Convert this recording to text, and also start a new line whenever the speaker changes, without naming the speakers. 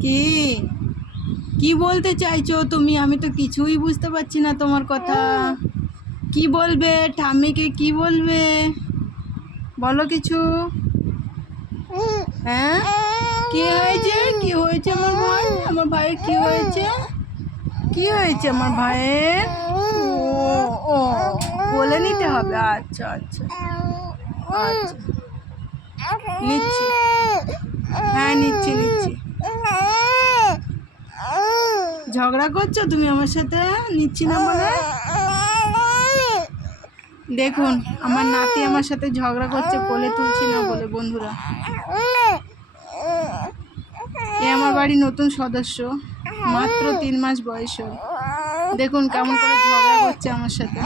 কি? কি বলতে চাইছো তুমি? আমি তো কিছুই বুঝতে পারছি না তোমার কথা। কি বলবে? ঠাম্মিকে কি বলবে? বলো কিছু। হ্যাঁ? কি হয়েছে? কি হয়েছে আমার ভাই? আমার ভাইয়ের কি হয়েছে? কি হয়েছে আমার ভাইয়ের? ও বলে নিতে হবে। আচ্ছা আচ্ছা। আচ্ছা। নিচ্ছি। হ্যাঁ নিচ্ছি নিচ্ছি। ঝগড়া করছ তুমি আমার সাথে? নিচ্ছি না বলে দেখুন, আমার নাতি আমার সাথে ঝগড়া করছে, কোলে তুলছি না বলে, বন্ধুরা। এ আমার বাড়ি নতুন সদস্য, মাত্র তিন মাস বয়স দেখুন, কেমন করে ঝগড়া করছে আমার সাথে।